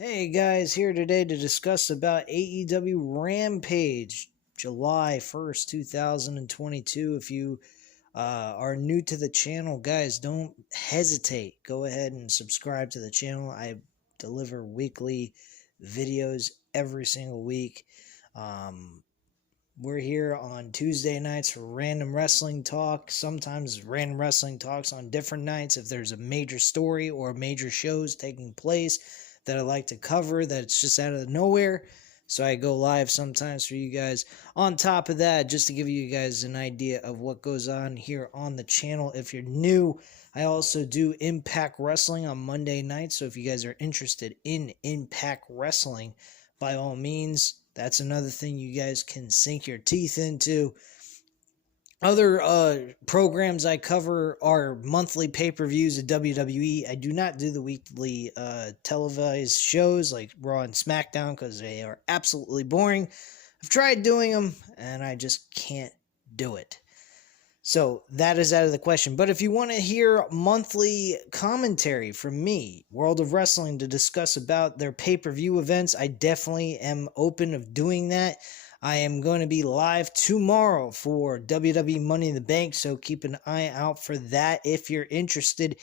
Hey guys, here today to discuss about AEW Rampage, July 1st, 2022. If you are new to the channel, guys, don't hesitate. Go ahead and subscribe to the channel. I deliver weekly videos every single week. We're here on Tuesday nights for random wrestling talk. Sometimes random wrestling talks on different nights if there's a major story or major shows taking place that I like to cover that it's just out of nowhere. So I go live sometimes for you guys. On top of that, just to give you guys an idea of what goes on here on the channel. If you're new, I also do Impact Wrestling on Monday nights. So if you guys are interested in Impact Wrestling, by all means, that's another thing you guys can sink your teeth into. Other programs I cover are monthly pay-per-views of WWE. I do not do the weekly televised shows like Raw and SmackDown because they are absolutely boring. I've tried doing them, and I just can't do it. So that is out of the question. But if you want to hear monthly commentary from me, World of Wrestling, to discuss about their pay-per-view events, I definitely am open of doing that. I am going to be live tomorrow for WWE Money in the Bank, so keep an eye out for that if you're interested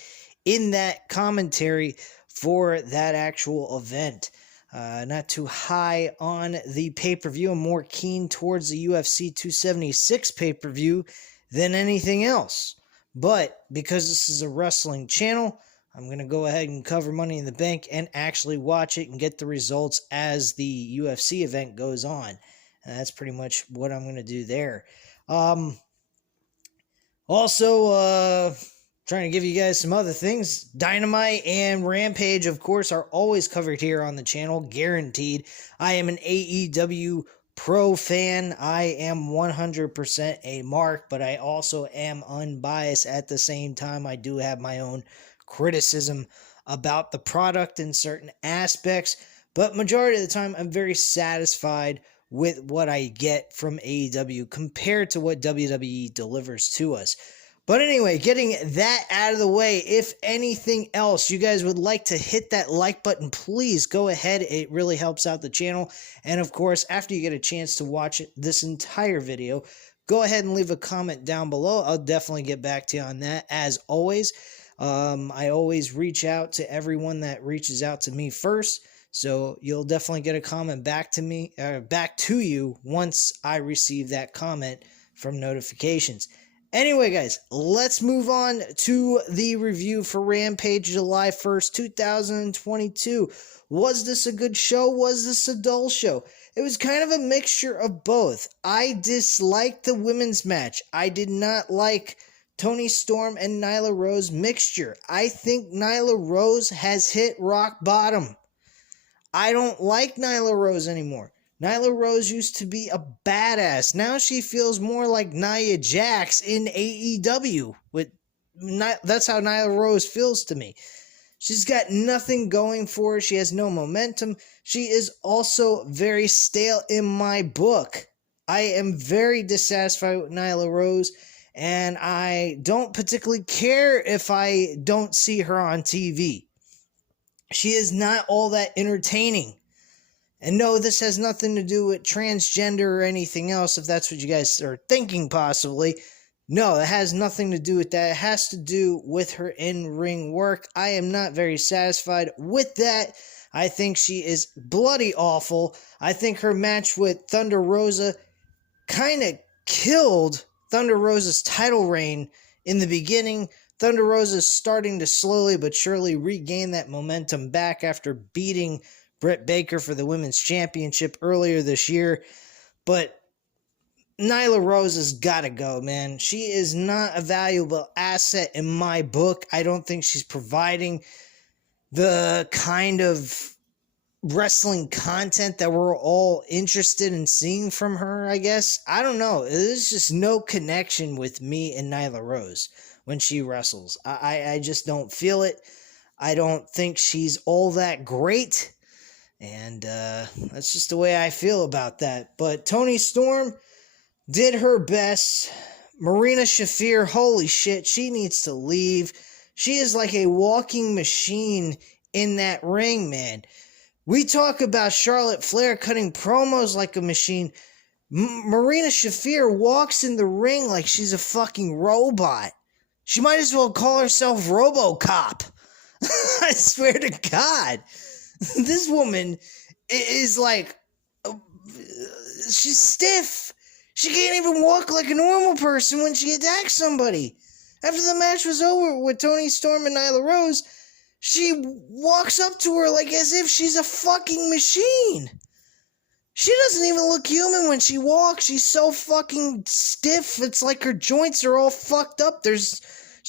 in that commentary for that actual event. Not too high on the pay-per-view. I'm more keen towards the UFC 276 pay-per-view than anything else. But because this is a wrestling channel, I'm going to go ahead and cover Money in the Bank and actually watch it and get the results as the UFC event goes on. And that's pretty much what I'm going to do there. Also, trying to give you guys some other things. Dynamite and Rampage, of course, are always covered here on the channel, guaranteed. I am an AEW Pro fan. I am 100% a mark, but I also am unbiased at the same time. I do have my own criticism about the product in certain aspects, but majority of the time I'm very satisfied with what I get from AEW compared to what WWE delivers to us. But anyway, getting that out of the way, if anything else you guys would like to hit that like button, please go ahead. It really helps out the channel. And of course, after you get a chance to watch this entire video, go ahead and leave a comment down below. I'll definitely get back to you on that. As always, I always reach out to everyone that reaches out to me first. So you'll definitely get a comment back to you once I receive that comment from notifications. Anyway, guys, let's move on to the review for Rampage July 1st, 2022. Was this a good show? Was this a dull show? It was kind of a mixture of both. I disliked the women's match. I did not like Toni Storm and Nyla Rose mixture. I think Nyla Rose has hit rock bottom. I don't like Nyla Rose anymore. Nyla Rose used to be a badass. Now she feels more like Nia Jax in AEW. That's how Nyla Rose feels to me. She's got nothing going for her. She has no momentum. She is also very stale in my book. I am very dissatisfied with Nyla Rose, and I don't particularly care if I don't see her on TV. She is not all that entertaining. And no, this has nothing to do with transgender or anything else, if that's what you guys are thinking possibly. No, it has nothing to do with that. It has to do with her in-ring work. I am not very satisfied with that. I think she is bloody awful. I think her match with Thunder Rosa kind of killed Thunder Rosa's title reign in the beginning. Thunder Rosa is starting to slowly but surely regain that momentum back after beating Britt Baker for the Women's Championship earlier this year. But Nyla Rose has got to go, man. She is not a valuable asset in my book. I don't think she's providing the kind of wrestling content that we're all interested in seeing from her, I guess. I don't know. There's just no connection with me and Nyla Rose when she wrestles. I just don't feel it. I don't think she's all that great. And that's just the way I feel about that. But Toni Storm did her best. Marina Shafir, holy shit, she needs to leave. She is like a walking machine in that ring, man. We talk about Charlotte Flair cutting promos like a machine. Marina Shafir walks in the ring like she's a fucking robot. She might as well call herself RoboCop. I swear to God. This woman is like, she's stiff. She can't even walk like a normal person when she attacks somebody. After the match was over with Toni Storm and Nyla Rose, she walks up to her like as if she's a fucking machine. She doesn't even look human when she walks. She's so fucking stiff. It's like her joints are all fucked up. There's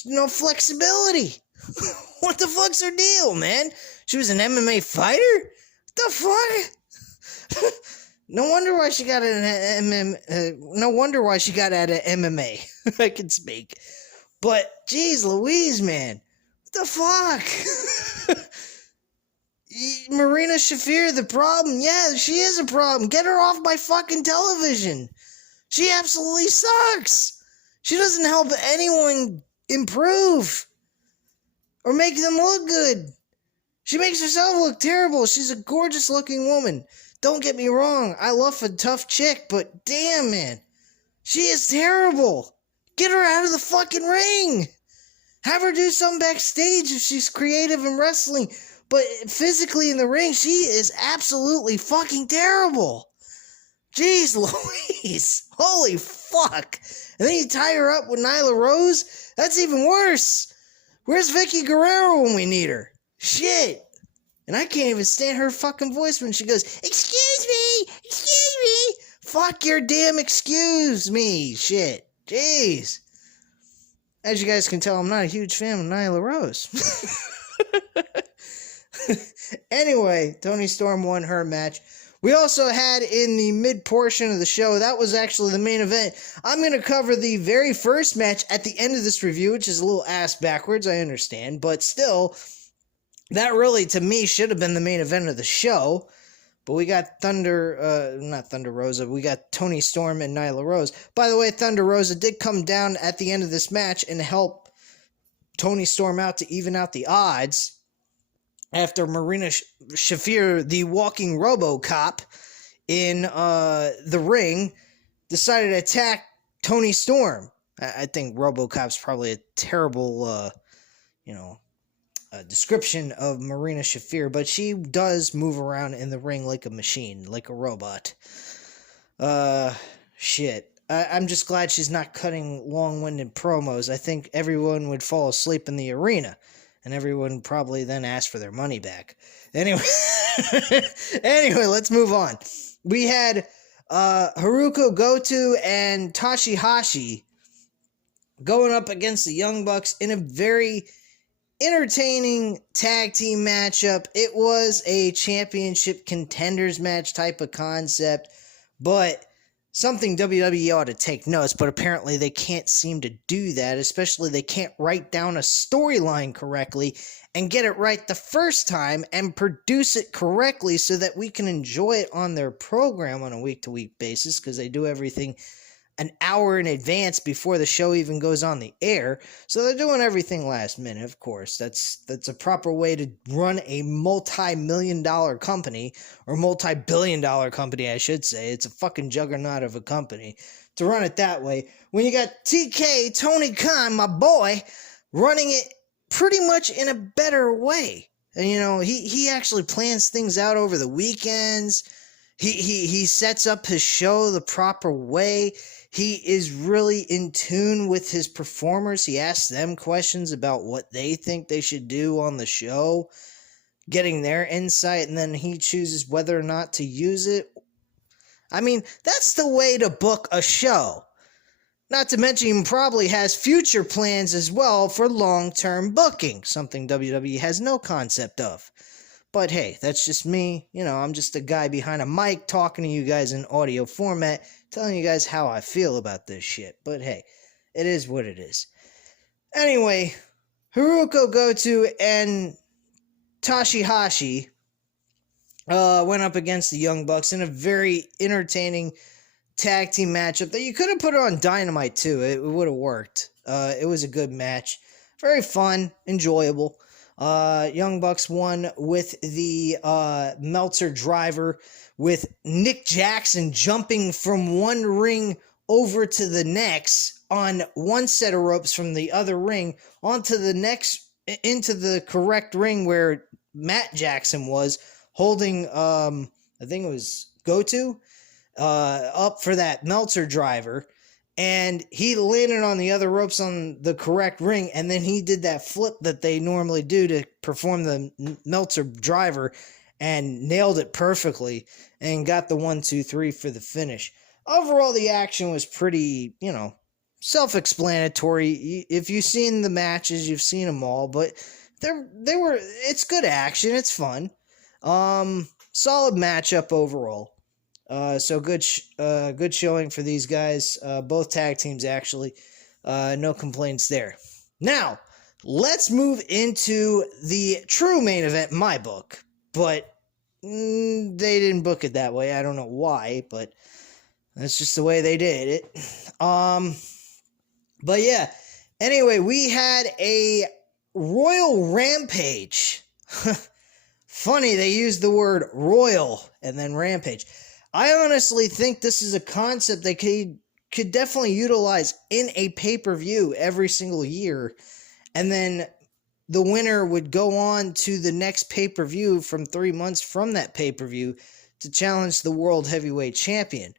no flexibility. What the fuck's her deal, man? She was an MMA fighter? What the fuck? No wonder why she got no wonder why she got out of MMA. I can speak. But geez Louise, man. What the fuck? Marina Shafir, the problem? Yeah, she is a problem. Get her off my fucking television. She absolutely sucks. She doesn't help anyone improve or make them look good. She makes herself look terrible. She's a gorgeous looking woman. Don't get me wrong. I love a tough chick, but damn, man. She is terrible. Get her out of the fucking ring. Have her do something backstage if she's creative in wrestling. But physically in the ring, she is absolutely fucking terrible. Jeez Louise. Holy fuck. And then you tie her up with Nyla Rose? That's even worse. Where's Vicky Guerrero when we need her? Shit. And I can't even stand her fucking voice when she goes, excuse me, excuse me. Fuck your damn excuse me. Shit. Jeez. As you guys can tell, I'm not a huge fan of Nyla Rose. Anyway, Toni Storm won her match. We also had in the mid portion of the show, that was actually the main event. I'm going to cover the very first match at the end of this review, which is a little ass backwards, I understand. But still, that really, to me, should have been the main event of the show. But we got not Thunder Rosa, we got Toni Storm and Nyla Rose. By the way, Thunder Rosa did come down at the end of this match and help Toni Storm out to even out the odds. After Marina Shafir, the walking RoboCop, in the ring, decided to attack Toni Storm. I think RoboCop's probably a terrible, description of Marina Shafir, but she does move around in the ring like a machine, like a robot. Shit. I'm just glad she's not cutting long-winded promos. I think everyone would fall asleep in the arena. And everyone probably then asked for their money back. Anyway, let's move on. We had Hiroko, Gotu, and Takahashi going up against the Young Bucks in a very entertaining tag team matchup. It was a championship contenders match type of concept, but something WWE ought to take notes, but apparently they can't seem to do that, especially they can't write down a storyline correctly and get it right the first time and produce it correctly so that we can enjoy it on their program on a week-to-week basis, because they do everything an hour in advance before the show even goes on the air. So they're doing everything last minute, of course. That's a proper way to run a multi-million-dollar company, or multi-billion-dollar company, I should say. It's a fucking juggernaut of a company to run it that way. When you got TK, Tony Khan, my boy, running it pretty much in a better way. And, he actually plans things out over the weekends. He sets up his show the proper way. He is really in tune with his performers. He asks them questions about what they think they should do on the show, getting their insight, and then he chooses whether or not to use it. I mean, that's the way to book a show. Not to mention he probably has future plans as well for long-term booking, something WWE has no concept of. But hey, that's just me. I'm just a guy behind a mic talking to you guys in audio format, telling you guys how I feel about this shit. But hey, it is what it is. Anyway, Hiroko, Gotu, and Takahashi went up against the Young Bucks in a very entertaining tag team matchup that you could have put on Dynamite too. It would have worked. It was a good match. Very fun, enjoyable. Young Bucks won with the Meltzer driver, with Nick Jackson jumping from one ring over to the next on one set of ropes from the other ring onto the next, into the correct ring where Matt Jackson was holding, I think it was Gotu, up for that Meltzer driver. And he landed on the other ropes on the correct ring, and then he did that flip that they normally do to perform the Meltzer driver and nailed it perfectly and got the 1-2-3 for the finish. Overall, the action was pretty, self-explanatory. If you've seen the matches, you've seen them all, but it's good action. It's fun. Solid matchup overall. So good showing for these guys. Both tag teams, actually. No complaints there. Now, let's move into the true main event in my book. But they didn't book it that way. I don't know why, but that's just the way they did it. But yeah. Anyway, we had a Royal Rampage. Funny, they used the word royal and then Rampage. I honestly think this is a concept they could definitely utilize in a pay-per-view every single year. And then the winner would go on to the next pay-per-view from 3 months from that pay-per-view to challenge the World Heavyweight Champion.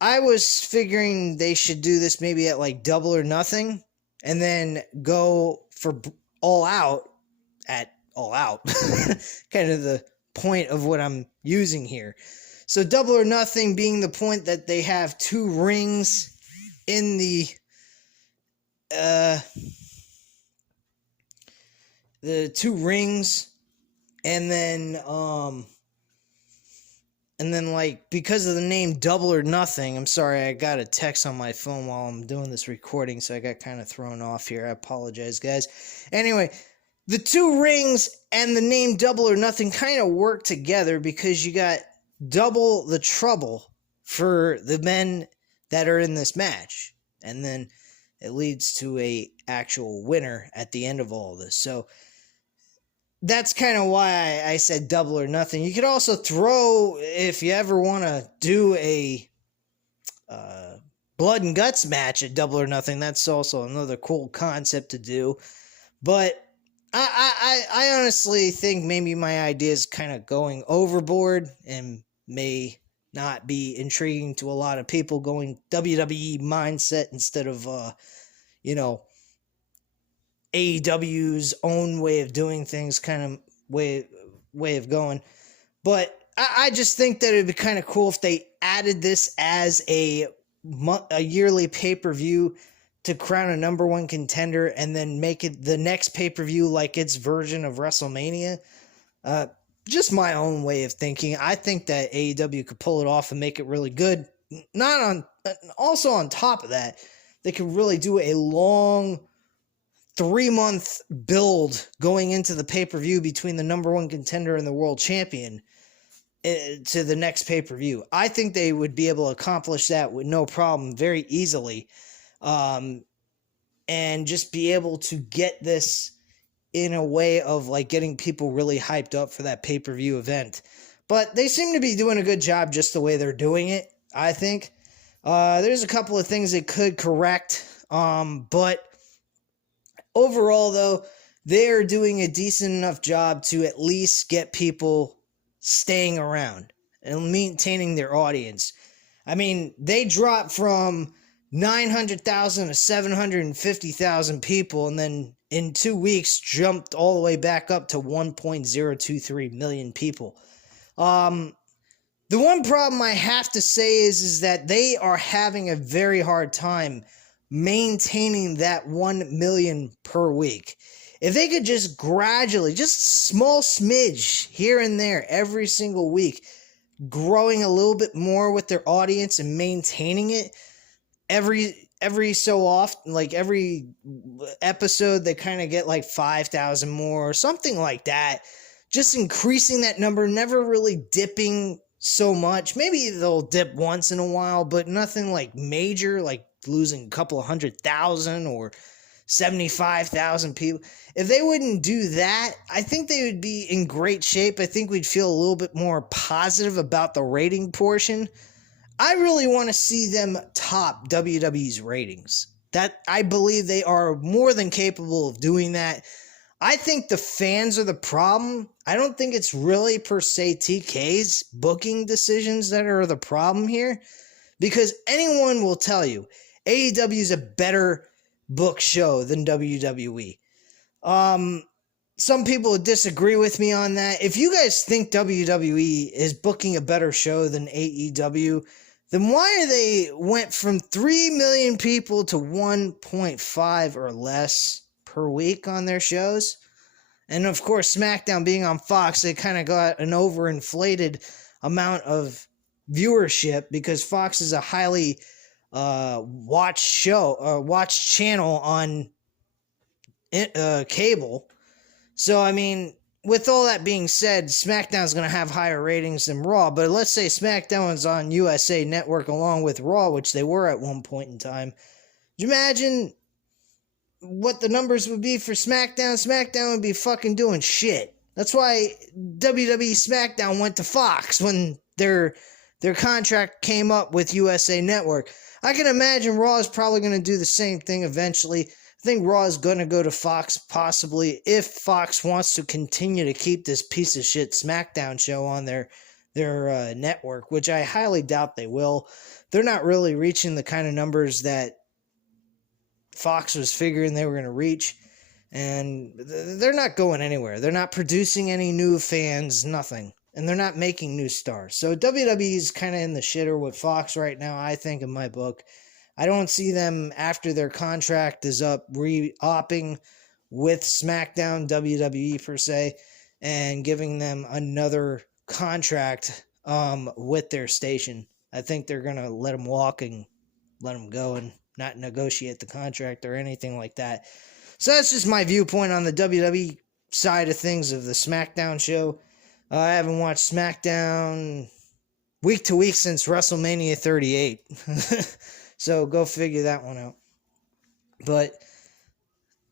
I was figuring they should do this maybe at like Double or Nothing and then go for All Out at All Out. Kind of the point of what I'm using here. So Double or Nothing being the point that they have two rings in the two rings, and then like, because of the name Double or Nothing, I'm sorry, I got a text on my phone while I'm doing this recording, so I got kind of thrown off here. I apologize, guys. Anyway, the two rings and the name Double or Nothing kind of work together because you got double the trouble for the men that are in this match, and then it leads to a actual winner at the end of all of this. So that's kind of why I said Double or Nothing. You could also throw, if you ever want to do a blood and guts match at Double or Nothing, that's also another cool concept to do. But I honestly think maybe my idea is kind of going overboard and may not be intriguing to a lot of people, going WWE mindset instead of, AEW's own way of doing things, kind of way of going. But I just think that it'd be kind of cool if they added this as a yearly pay-per-view to crown a number one contender and then make it the next pay-per-view like its version of WrestleMania. Just my own way of thinking. I think that AEW could pull it off and make it really good. Also on top of that, they could really do a long 3-month build going into the pay-per-view between the number one contender and the world champion to the next pay-per-view. I think they would be able to accomplish that with no problem very easily. And just be able to get this in a way of like getting people really hyped up for that pay-per-view event. But they seem to be doing a good job just the way they're doing it, I think. There's a couple of things they could correct. But overall, though, they're doing a decent enough job to at least get people staying around and maintaining their audience. I mean, they dropped from 900,000 to 750,000 people, and then in 2 weeks jumped all the way back up to 1.023 million people. The one problem I have to say is that they are having a very hard time maintaining that 1 million per week. If they could just gradually, just small smidge here and there every single week, growing a little bit more with their audience and maintaining it every so often, like every episode they kind of get like 5,000 more or something like that, just increasing that number, never really dipping so much. Maybe they'll dip once in a while, but nothing like major, like losing a couple of 100,000 or 75,000 people. If they wouldn't do that, I think they would be in great shape. I think we'd feel a little bit more positive about the rating portion. I really want to see them top WWE's ratings. That I believe they are more than capable of doing that. I think the fans are the problem. I don't think it's really per se TK's booking decisions that are the problem here, because anyone will tell you AEW is a better book show than WWE. Some people would disagree with me on that. If you guys think WWE is booking a better show than AEW, then why are they went from 3 million people to 1.5 or less per week on their shows? And of course, SmackDown being on Fox, they kind of got an overinflated amount of viewership because Fox is a highly watched channel on cable. So, I mean, with all that being said, SmackDown's going to have higher ratings than Raw, but let's say SmackDown is on USA Network along with Raw, which they were at one point in time. Could you imagine what the numbers would be for SmackDown? SmackDown would be fucking doing shit. That's why WWE SmackDown went to Fox when their contract came up with USA Network. I can imagine Raw is probably going to do the same thing eventually. I think Raw is going to go to Fox possibly if Fox wants to continue to keep this piece of shit SmackDown show on their network, which I highly doubt they will. They're not really reaching the kind of numbers that Fox was figuring they were going to reach, and they're not going anywhere. They're not producing any new fans, nothing, and they're not making new stars. So WWE is kind of in the shitter with Fox right now, I think, in my book. I don't see them, after their contract is up, re-opping with SmackDown, WWE per se, and giving them another contract with their station. I think they're going to let them walk and let them go and not negotiate the contract or anything like that. So that's just my viewpoint on the WWE side of things of the SmackDown show. I haven't watched SmackDown week to week since WrestleMania 38. So go figure that one out. But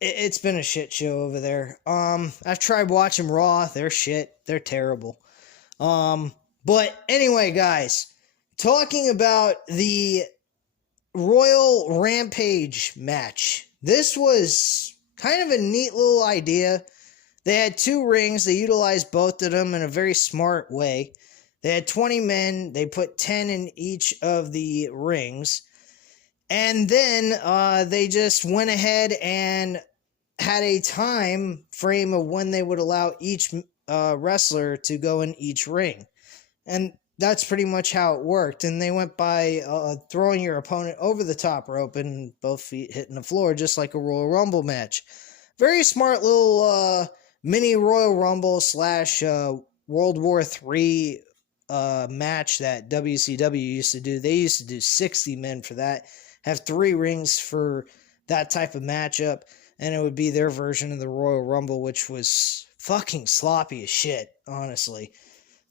it's been a shit show over there. I've tried watching Raw. They're shit. They're terrible. But anyway, guys, talking about the Royal Rampage match. This was kind of a neat little idea. They had 2 rings. They utilized both of them in a very smart way. They had 20 men. They put 10 in each of the rings. And then they just went ahead and had a time frame of when they would allow each wrestler to go in each ring. And that's pretty much how it worked. And they went by throwing your opponent over the top rope and both feet hitting the floor, just like a Royal Rumble match. Very smart little mini Royal Rumble / World War III match that WCW used to do. They used to do 60 men for that. Have 3 rings for that type of matchup, and it would be their version of the Royal Rumble, which was fucking sloppy as shit, honestly.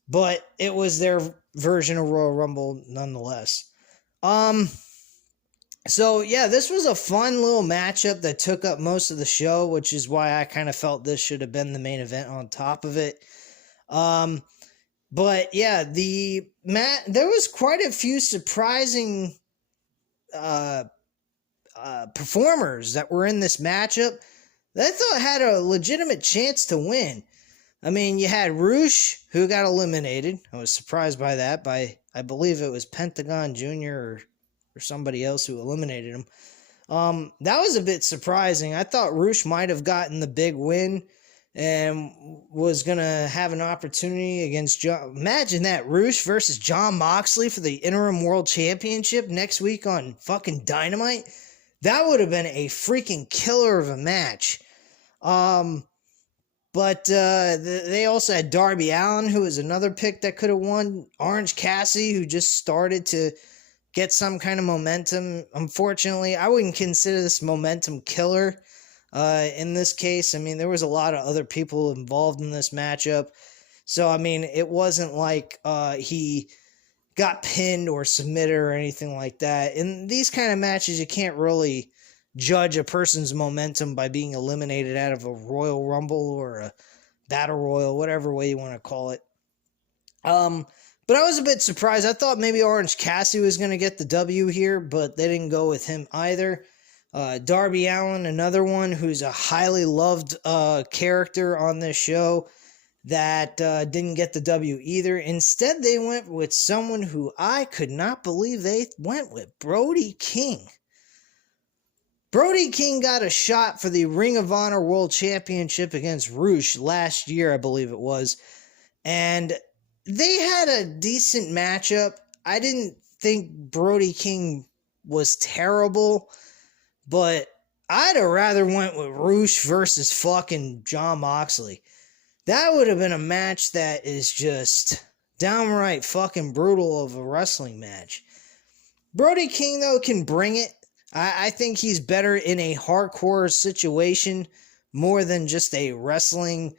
But it was their version of Royal Rumble nonetheless. So yeah, this was a fun little matchup that took up most of the show, which is why I kind of felt this should have been the main event on top of it. But yeah, there was quite a few surprising performers that were in this matchup that I thought had a legitimate chance to win. I mean, you had Roosh, who got eliminated. I was surprised by that, I believe it was Pentagon Jr. or somebody else who eliminated him. That was a bit surprising. I thought Roosh might have gotten the big win and was going to have an opportunity against John. Imagine that, Roosh versus Jon Moxley for the interim world championship next week on fucking Dynamite. That would have been a freaking killer of a match. But they also had Darby Allin, who was another pick that could have won. Orange Cassidy, who just started to get some kind of momentum. Unfortunately, I wouldn't consider this momentum killer. In this case, I mean, there was a lot of other people involved in this matchup. So, I mean, it wasn't like he got pinned or submitted or anything like that. In these kind of matches, you can't really judge a person's momentum by being eliminated out of a Royal Rumble or a Battle Royal, whatever way you want to call it. But I was a bit surprised. I thought maybe Orange Cassidy was going to get the W here, but they didn't go with him either. Darby Allin, another one who's a highly loved character on this show, that didn't get the W either. Instead, they went with someone who I could not believe they went with, Brody King. Brody King got a shot for the Ring of Honor World Championship against Rush last year, I believe it was. And they had a decent matchup. I didn't think Brody King was terrible, but I'd have rather went with Rush versus fucking Jon Moxley. That would have been a match that is just downright fucking brutal of a wrestling match. Brody King, though, can bring it. I think he's better in a hardcore situation more than just a wrestling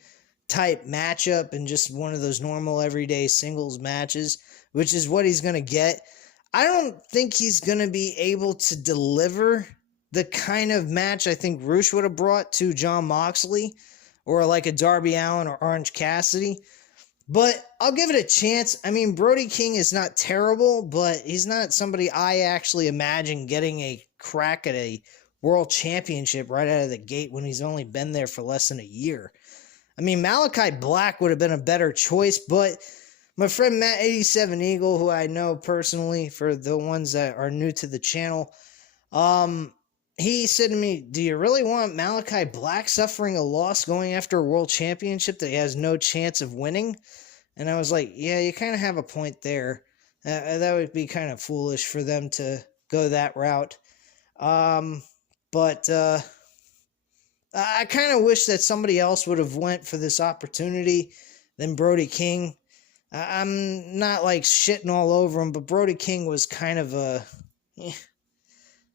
type matchup and just one of those normal everyday singles matches, which is what he's going to get. I don't think he's going to be able to deliver the kind of match I think Rush would have brought to Jon Moxley, or like a Darby Allin or Orange Cassidy. But I'll give it a chance. I mean, Brody King is not terrible, but he's not somebody I actually imagine getting a crack at a world championship right out of the gate when he's only been there for less than a year. I mean, Malachi Black would have been a better choice, but my friend Matt 87 Eagle, who I know personally for the ones that are new to the channel, he said to me, do you really want Malachi Black suffering a loss going after a world championship that he has no chance of winning? And I was like, yeah, you kind of have a point there. That would be kind of foolish for them to go that route. But I kind of wish that somebody else would have went for this opportunity than Brody King. I'm not like shitting all over him, but Brody King was kind of a...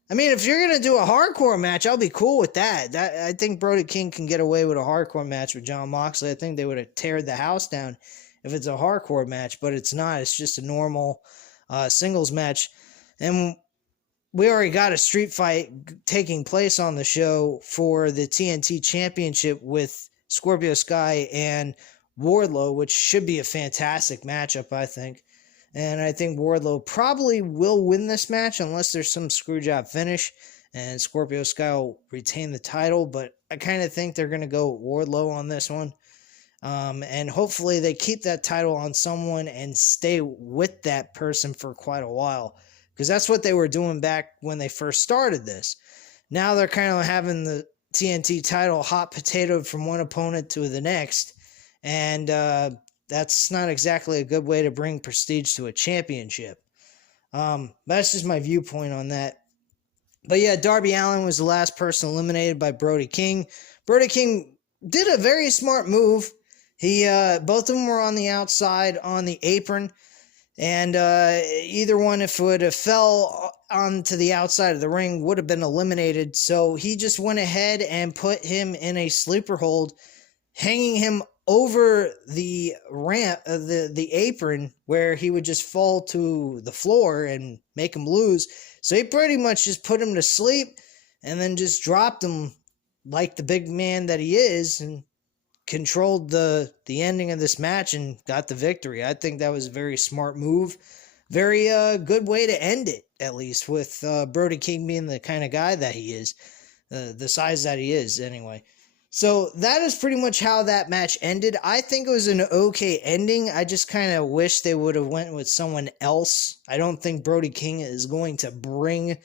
I mean, if you're going to do a hardcore match, I'll be cool with that. I think Brody King can get away with a hardcore match with Jon Moxley. I think they would have teared the house down if it's a hardcore match, but it's not. It's just a normal singles match. And we already got a street fight taking place on the show for the TNT Championship with Scorpio Sky and Wardlow, which should be a fantastic matchup, I think. And I think Wardlow probably will win this match unless there's some screwjob finish and Scorpio Sky will retain the title. But I kind of think they're going to go Wardlow on this one. And hopefully they keep that title on someone and stay with that person for quite a while. Because that's what they were doing back when they first started this. Now they're kind of having the TNT title hot potatoed from one opponent to the next. And that's not exactly a good way to bring prestige to a championship. That's just my viewpoint on that. But yeah, Darby Allin was the last person eliminated by Brody King. Brody King did a very smart move. Both of them were on the outside on the apron. And either one, if it would have fell onto the outside of the ring, would have been eliminated. So he just went ahead and put him in a sleeper hold, hanging him over the ramp, the apron, where he would just fall to the floor and make him lose. So he pretty much just put him to sleep and then just dropped him like the big man that he is and controlled the ending of this match and got the victory. I think that was a very smart move. Very good way to end it, at least, with Brody King being the kind of guy that he is. The size that he is, anyway. So that is pretty much how that match ended. I think it was an okay ending. I just kind of wish they would have went with someone else. I don't think Brody King is going to bring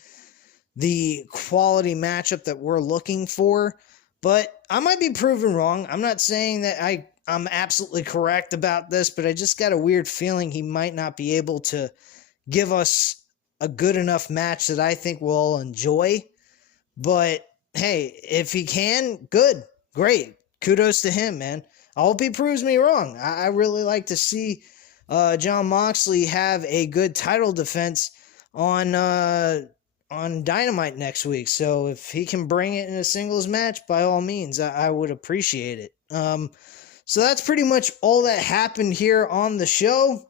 the quality matchup that we're looking for. But I might be proven wrong. I'm not saying that I'm absolutely correct about this, but I just got a weird feeling he might not be able to give us a good enough match that I think we'll all enjoy. But hey, if he can, good. Great. Kudos to him, man. I hope he proves me wrong. I really like to see Jon Moxley have a good title defense on Dynamite next week. So if he can bring it in a singles match, by all means, I would appreciate it. So that's pretty much all that happened here on the show.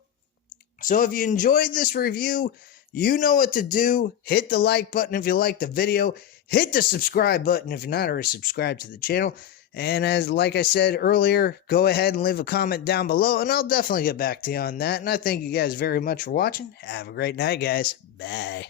So if you enjoyed this review, You know what to do. Hit the like button if you like the video. Hit the subscribe button if you're not already subscribed to the channel. And like I said earlier, go ahead and leave a comment down below, and I'll definitely get back to you on that. And I thank you guys very much for watching. Have a great night, guys. Bye.